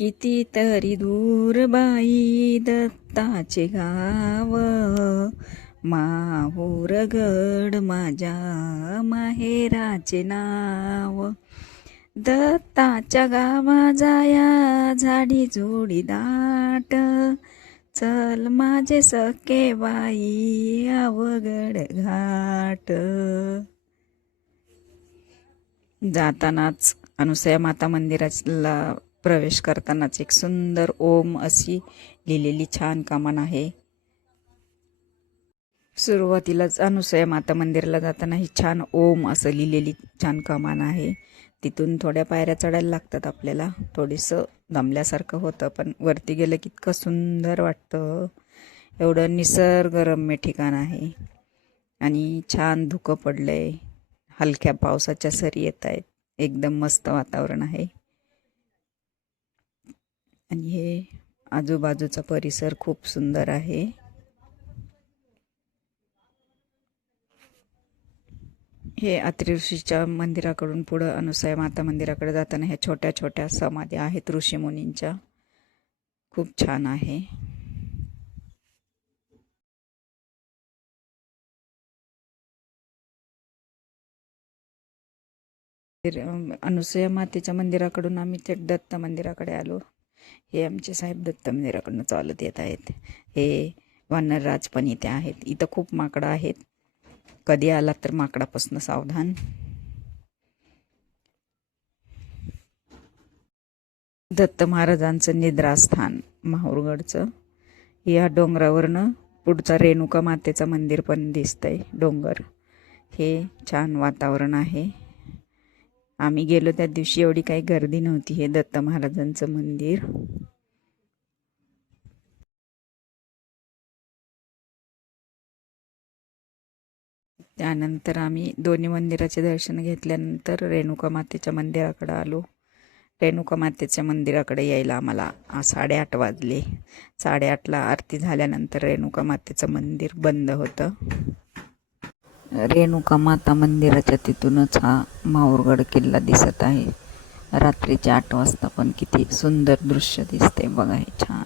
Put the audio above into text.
कितीतरी दूर बाई दत्ताचे गाव, माहूरगड माझ्या माहेराचे नाव. दत्ताच्या गावा जाया झाडी झोडी दाट, चल माझे सखे बाई अवघड घाट. जातानाच अनुसया माता मंदिराला प्रवेश करतानाच एक सुंदर ओम अशी लिहिलेली छान कमान आहे. सुरुवातीलाच अनुसया माता मंदिराला जाताना ही छान ओम असं लिहिलेली छान कमान आहे. तिथून थोड्या पायऱ्या चढायला लागतात आपल्याला, थोडंसं दमल्यासारखं होतं, पण वरती गेलं की इतकं सुंदर वाटतं. एवढं निसर्गरम्य ठिकाण आहे आणि छान धुकं पडलंय, हलक्या पावसाच्या सरी येत आहेत, एकदम मस्त वातावरण आहे. आणि हे आजूबाजूचा परिसर खूप सुंदर आहे. हे अत्रि ऋषीच्या मंदिराकडून पुढं अनुसया माता मंदिराकडे जाताना ह्या छोट्या छोट्या समाधी आहेत ऋषीमुनींच्या, खूप छान आहे. अनुसया मातेच्या मंदिराकडून आम्ही ते दत्त मंदिराकडे आलो. हे आमचे साहेब दत्त मंदिराकडून चालत येत आहेत. हे वानरराज पण इथे आहेत. इथं खूप माकडं आहेत, कधी आलात तर माकडापासून सावधान. दत्त महाराजांचं निद्रास्थान माहूरगडचं. या डोंगरावरनं पुढचा रेणुका मातेचं मंदिर पण दिसतंय डोंगर. हे छान वातावरण आहे. आम्ही गेलो त्या दिवशी एवढी काही गर्दी नव्हती. हे दत्त महाराजांचं मंदिर. त्यानंतर आम्ही दोन्ही मंदिराचे दर्शन घेतल्यानंतर रेणुका मातेच्या मंदिराकडे आलो. रेणुका मातेच्या मंदिराकडे यायला आम्हाला 8:30 वाजले. 8:30ला आरती झाल्यानंतर रेणुका मातेचं मंदिर बंद होतं. रेणुका माता मंदिराच्या तिथूनच हा माहूरगड किल्ला दिसत आहे. रात्रीचे 8 वाजता पण किती सुंदर दृश्य दिसते बघा. हे छान